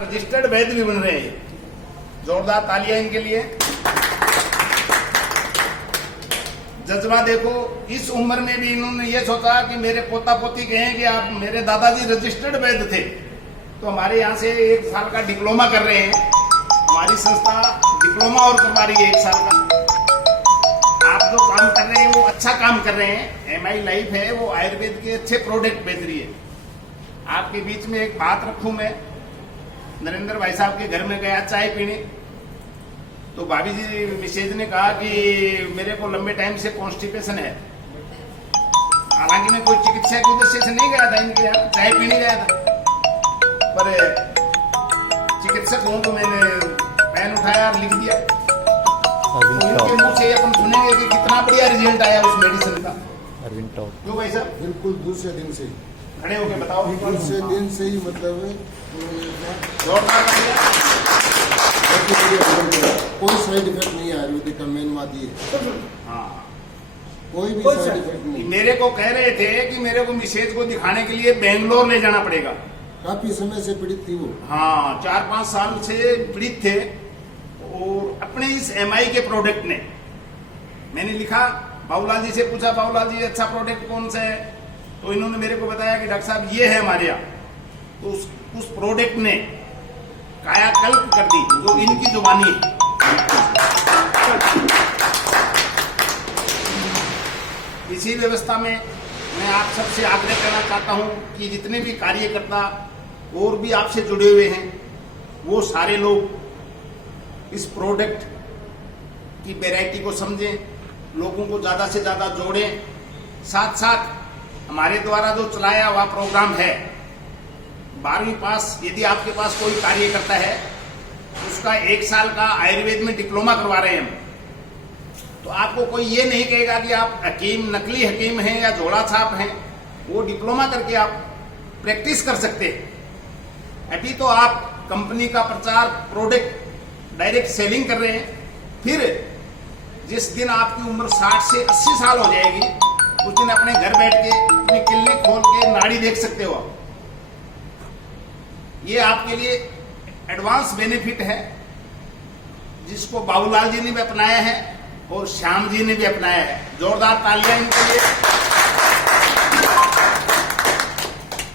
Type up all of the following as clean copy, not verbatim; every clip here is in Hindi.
रजिस्टर्ड वैद्य भी बन रहे हैं। जोरदार तालियां इनके लिए। जज्बा देखो, इस उम्र में भी इन्होंने ये सोचा कि मेरे पोता पोती कहें कि आप मेरे दादाजी रजिस्टर्ड वैद्य थे, तो हमारे यहाँ से 1 साल का डिप्लोमा कर रहे हैं। हमारी संस्था डिप्लोमा और करवा रही है 1 साल का। आप जो काम कर रहे हैं वो अच्छा काम कर रहे हैं। एमआई लाइफ है वो आयुर्वेद के अच्छे प्रोडक्ट बेच रही है। आपके बीच में एक बात रखूं मैं, नरेंद्र भाई साहब के घर में गया चाय पीने, तो भाभी जी मिसेज ने कहा कि मेरे को लंबे टाइम से कॉन्स्टिपेशन है। हालांकि मैं कोई चिकित्सा के उद्देश्य से नहीं गया था इनके यहाँ, चाय पीने गया था, पर चिकित्सक हूं तो मैंने पेन उठाया और लिख दिया। तो इनके मुंह से अपन सुनेंगे कि कितना बढ़िया रिजल्ट आया उस मेडिसिन का। क्यों भाई साहब? बिल्कुल दूसरे दिन से खड़े होके बताओ। दूसरे दिन से ही मतलब कोई साइड इफेक्ट नहीं है आयुर्वेदिक का। मेन बात ये, हाँ, कोई भी साइड इफेक्ट नहीं। मेरे को कह रहे थे कि मेरे को मिसेज को दिखाने के लिए बेंगलोर ले जाना पड़ेगा। काफी समय से पीड़ित थी वो। हाँ, 4-5 साल से पीड़ित थे। और अपने इस एमआई के प्रोडक्ट ने, मैंने लिखा, बाबूलाल जी से पूछा, बाबूलाल जी अच्छा प्रोडक्ट कौन सा है? तो इन्होंने मेरे को बताया कि डॉक्टर साहब ये है हमारे यहाँ। तो उस प्रोडक्ट ने कायाकल्प कर दी जो इनकी जुबानी है। इसी व्यवस्था में मैं आप सबसे आग्रह करना चाहता हूं कि जितने भी कार्यकर्ता और भी आपसे जुड़े हुए हैं, वो सारे लोग इस प्रोडक्ट की वैरायटी को समझें, लोगों को ज्यादा से ज्यादा जोड़ें। साथ साथ हमारे द्वारा जो चलाया हुआ प्रोग्राम है 12वीं पास, यदि आपके पास कोई कार्यकर्ता है, उसका 1 साल का आयुर्वेद में डिप्लोमा करवा रहे हैं हम, तो आपको कोई ये नहीं कहेगा कि आप हकीम, नकली हकीम हैं या झोला छाप हैं। वो डिप्लोमा करके आप प्रैक्टिस कर सकते हैं। अभी तो आप कंपनी का प्रचार, प्रोडक्ट डायरेक्ट सेलिंग कर रहे हैं। फिर जिस दिन आपकी उम्र 60 से 80 साल हो जाएगी, उस दिन अपने घर बैठ के अपनी क्लिनिक खोल के नाड़ी देख सकते हो आप। ये आपके लिए एडवांस बेनिफिट है, जिसको बाबूलाल जी ने भी अपनाया है और श्याम जी ने भी अपनाया है। जोरदार तालियां इनके लिए।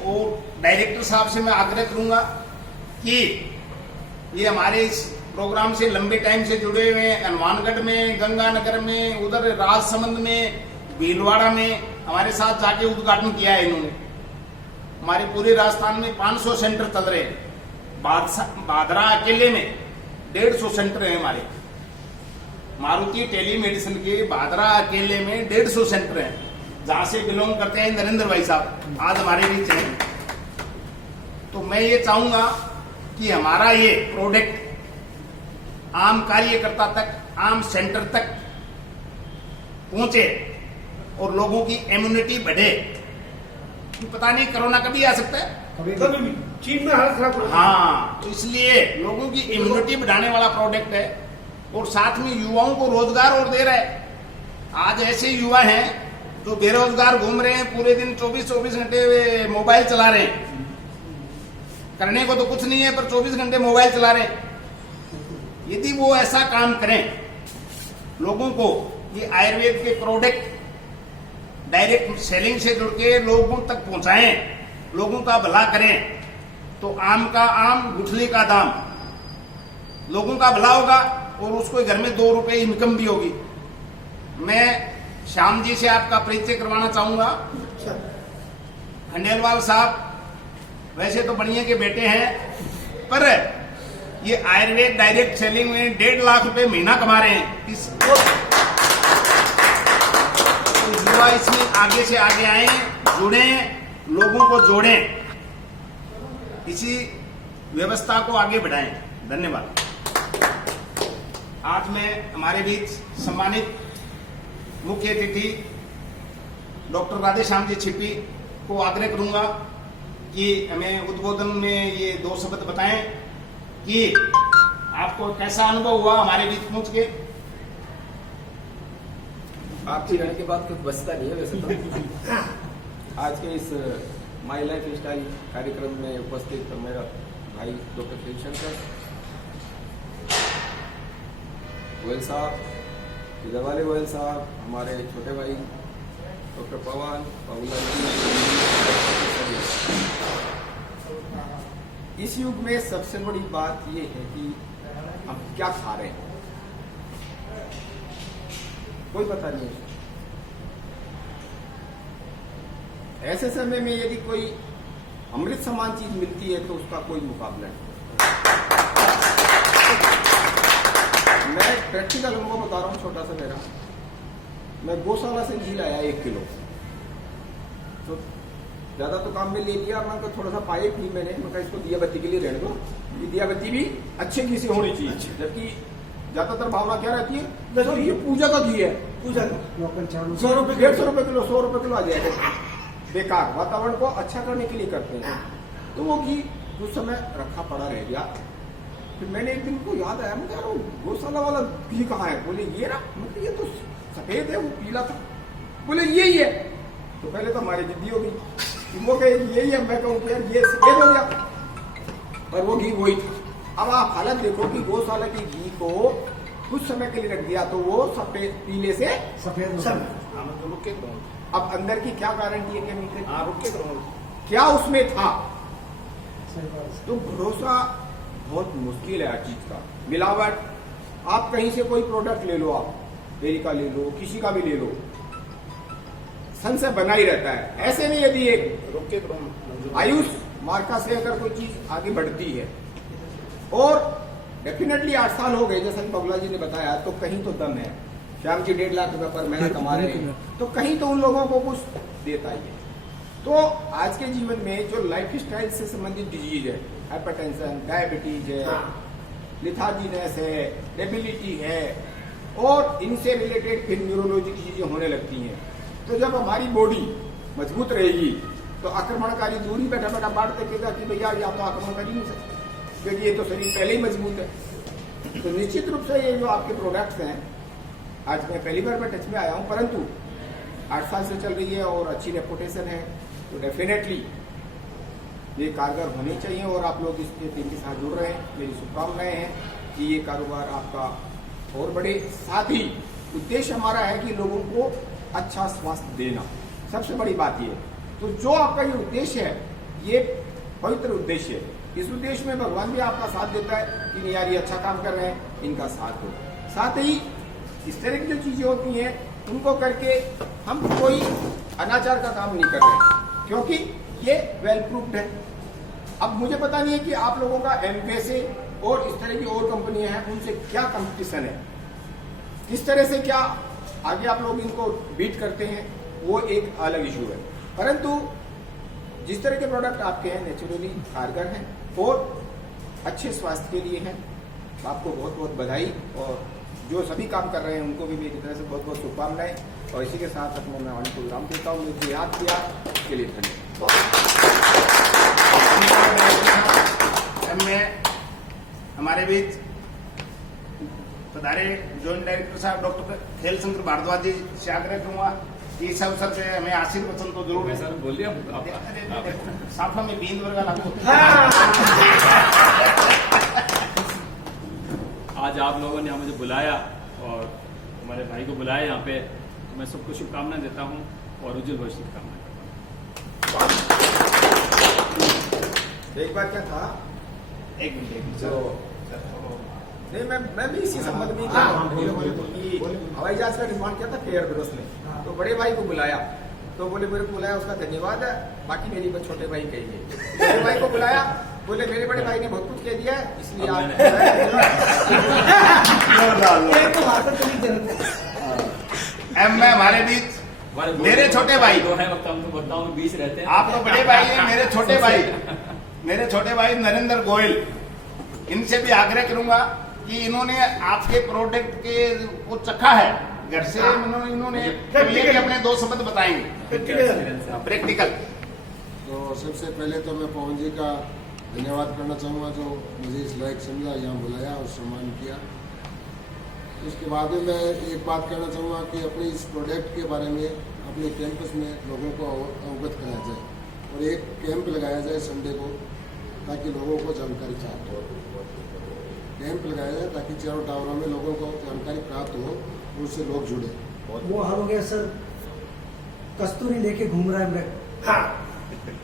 और डायरेक्टर साहब से मैं आग्रह करूंगा कि ये हमारे इस प्रोग्राम से लंबे टाइम से जुड़े हुए हैं। हनुमानगढ़ में, गंगानगर में, उधर राजसमंद में, भीलवाड़ा में हमारे साथ जाके उद्घाटन किया है इन्होंने। हमारे पूरे राजस्थान में 500 सेंटर चल रहे हैं। भादरा अकेले में 150 सेंटर है हमारे। मारुति टेलीमेडिसिन के भादरा अकेले में 150 सेंटर हैं, जहां से बिलोंग करते हैं नरेंद्र भाई साहब, आज हमारे बीच हैं। तो मैं ये चाहूंगा कि हमारा ये प्रोडक्ट आम कार्यकर्ता तक, आम सेंटर तक पहुंचे और लोगों की इम्यूनिटी बढ़े। पता नहीं कोरोना कभी आ सकता है, कभी भी चीन में हालत खराब। हाँ, तो इसलिए लोगों की इम्यूनिटी बढ़ाने वाला प्रोडक्ट है। और साथ में युवाओं को रोजगार और दे रहा है। आज ऐसे युवा हैं जो बेरोजगार घूम रहे हैं, पूरे दिन 24-24 घंटे मोबाइल चला रहे हैं। करने को तो कुछ नहीं है, पर 24 घंटे मोबाइल चला रहे हैं। यदि वो ऐसा काम करें, लोगों को ये आयुर्वेद के प्रोडक्ट डायरेक्ट सेलिंग से जुड़ के लोगों तक पहुंचाएं, लोगों का भला करें, तो आम का आम, गुठली का दाम, लोगों का भला होगा और उसको घर में 2 रुपए इनकम भी होगी। मैं श्याम जी से आपका परिचय करवाना चाहूंगा। खंडेलवाल साहब वैसे तो बढ़िया के बेटे हैं, पर ये आयुर्वेद डायरेक्ट सेलिंग में 1.5 लाख रुपए महीना कमा रहे हैं। इसको तो युवा इसमें आगे से आगे आए, जुड़े, लोगों को जोड़ें, इसी व्यवस्था को आगे बढ़ाएं। धन्यवाद। आज मैं हमारे बीच सम्मानित मुख्य अतिथि डॉक्टर राधेश्याम जी छिप्पी को आग्रह करूंगा कि हमें उद्बोधन में ये 2 शब्द बताएं कि आपको कैसा अनुभव हुआ हमारे बीच पहुंच के। आपकी रहने के बाद कुछ बचता नहीं है वैसे तो। आज के इस माई लाइफ स्टाइल कार्यक्रम में उपस्थित मेरा भाई डॉक्टर शिवशंकर गोयल साहब, इधर वाले गोयल साहब, हमारे छोटे भाई डॉक्टर पवन इस युग में सबसे बड़ी बात ये है कि हम क्या खा रहे हैं, कोई पता नहीं है। ऐसे समय में यदि कोई अमृत समान चीज मिलती है तो उसका कोई मुकाबला नहीं। मैं प्रैक्टिकल अनुभव बता रहा हूँ छोटा सा मेरा। मैं गौशाला से घी लाया 1 किलो, तो ज्यादा तो काम में ले लिया। मैं थोड़ा सा पाए घी मैंने इसको दिया बत्ती के लिए रहने दो, ये दिया बत्ती भी अच्छे घी से होनी चाहिए। जबकि ज्यादातर भावना क्या रहती है, तो ये पूजा का घी है, पूजा का 100 रुपए 150 रुपए किलो 100 रुपए किलो आ जाएगा। बेकार, वातावरण को अच्छा करने के लिए करते हैं। तो वो घी कुछ समय रखा पड़ा रह गया। फिर मैंने एक दिन को याद आया, मुझे गौशाला वाला घी कहाँ है? बोले ये ना, मतलब ये तो सफेद है, वो पीला था। बोले यही है। तो पहले तो हमारी जिद्दी हो गई, वो कहे यही है, मैं कहूँ यार ये सफेद हो गया, और वो घी वही था। अब आप हालत देखो कि गौशाला के घी को कुछ समय के लिए रख दिया तो वो सफेद पीले से सफेद। अब अंदर की क्या गारंटी है केमिकल, क्या उसमें था? तो भरोसा बहुत मुश्किल है हर चीज का। मिलावट, आप कहीं से कोई प्रोडक्ट ले लो, आप डेयरी का ले लो, किसी का भी ले लो, सन से बना ही रहता है। ऐसे में यदि एक आयुष मार्का से अगर कोई चीज आगे बढ़ती है, और डेफिनेटली 8 साल हो गए जैसा कि बबला जी ने बताया, तो कहीं तो दम है। श्याम जी 1.5 लाख रुपए पर महीना कमा रहे हैं, तो कहीं तो उन लोगों को कुछ देता ही है। तो आज के जीवन में जो लाइफ स्टाइल से संबंधित डिजीज है, हाइपरटेंशन, डायबिटीज है, लिथार्जीनेस है, डेबिलिटी है, और इनसे रिलेटेड फिर न्यूरोलॉजी की चीजें होने लगती हैं। तो जब हमारी बॉडी मजबूत रहेगी तो आक्रमणकारी दूरी बैठा बैठा बांट देखेगा कि भैया या तो आक्रमण कर ही नहीं सकते, क्योंकि ये तो शरीर पहले ही मजबूत है। तो निश्चित रूप से ये जो आपके प्रोडक्ट्स हैं, आज मैं पहली बार मैं टच में आया हूं, परंतु 8 साल से चल रही है और अच्छी रेपुटेशन है, तो डेफिनेटली ये कारगर होनी चाहिए। और आप लोग इसके टीम के साथ जुड़ रहे हैं, मेरी शुभकामनाएं हैं कि ये कारोबार आपका और बढ़े। साथ ही उद्देश्य हमारा है कि लोगों को अच्छा स्वास्थ्य देना, सबसे बड़ी बात ये। तो जो आपका ये उद्देश्य है, ये पवित्र उद्देश्य है। इस उद्देश्य में भगवान भी आपका साथ देता है कि नहीं यार ये अच्छा काम कर रहे हैं, इनका साथ दो। साथ ही इस तरह की जो चीजें होती हैं उनको करके हम कोई अनाचार का काम नहीं कर रहे, क्योंकि ये वेल प्रूफ्ड है। अब मुझे पता नहीं है कि आप लोगों का एमवे से और इस तरह की और कंपनियां हैं, उनसे क्या कंपटीशन है, किस तरह से क्या आगे आप लोग इनको बीट करते हैं, वो एक अलग इशू है। परंतु जिस तरह के प्रोडक्ट आपके हैं नेचुरली कारगर हैं और अच्छे स्वास्थ्य के लिए हैं, आपको बहुत बहुत बधाई। और जो सभी काम कर रहे हैं उनको भी मेरी तरफ से बहुत बहुत शुभकामनाएं। और इसी के साथ अपने मैं वाणी को विराम देता हूँ। मुझे याद किया इसके लिए धन्यवाद। मैं हमारे बीच पधारे जॉइंट डायरेक्टर साहब डॉक्टर खेल शंकर भारद्वाज जी से आग्रह करूंगा कि इस अवसर पे हमें आशीर्वचन तो जरूर है। सर बोलिए साफा में बींद वर्गा लागू। आज आप लोगों ने मुझे बुलाया और हमारे भाई को बुलाया यहाँ पे, तो मैं सबको शुभकामनाएं देता हूँ और उज्जवल भविष्य की कामना करता हूँ। एक बार क्या था, एक मिनट तो नहीं मैं भी इसी संबंध में हवाई जहाज का निर्माण किया था फेयर ब्रस ने, तो बड़े भाई को बुलाया, तो बोले मेरे को बुलाया उसका धन्यवाद है, बाकी मेरी छोटे भाई कहेंगे। बड़े भाई को बुलाया, बोले मेरे बड़े भाई ने बहुत कुछ कह दिया है, इसलिए आप में हमारे बीच मेरे छोटे भाई दो है, वक्ताओं में 20 रहते हैं। आप तो बड़े भाई हैं, मेरे छोटे भाई नरेंद्र गोयल, इनसे भी आग्रह करूंगा कि इन्होंने आपके प्रोडक्ट के को चखा है घर से, इन्होंने अपने 2 शब्द बताएंगे प्रैक्टिकल। तो सबसे पहले तो मैं पवन जी का धन्यवाद करना चाहूँगा जो मुझे इस लायक समझा, यहाँ बुलाया और सम्मान किया। उसके बाद में मैं एक बात कहना चाहूँगा कि अपने इस प्रोडक्ट के बारे में अपने कैंपस में लोगों को अवगत कराया जाए और एक कैंप लगाया जाए संडे को, ताकि लोगों को जानकारी प्राप्त हो। कैंप लगाया जाए ताकि चारों टावरों में लोगों को जानकारी प्राप्त हो, उनसे लोग जुड़े। वो हाल हो गया सर, कस्तूरी लेके घूम रहा है मृग, हाँ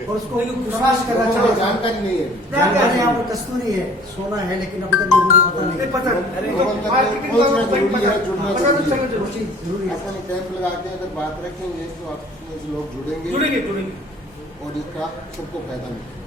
और उसको विश्वास करना लोगों को चाहिए। जानकारी नहीं है। जानकारी यहाँ पर कस्तूरी है, सोना है, लेकिन अभी तक लोगों को पता नहीं नहीं। पता नहीं। लोगों तक मार्केटिंग पहुंचना वालों को जरूरी पता है, जुड़ना पता तो जरूरी है। चलना वो चीज जरूरी है। अपन कैंप लगा के अगर बात रखेंगे तो आपस में लोग जुड़ेंगे जुड़ेंगे जुड़ेंगे। और इसका सबको फायदा मिलेगा।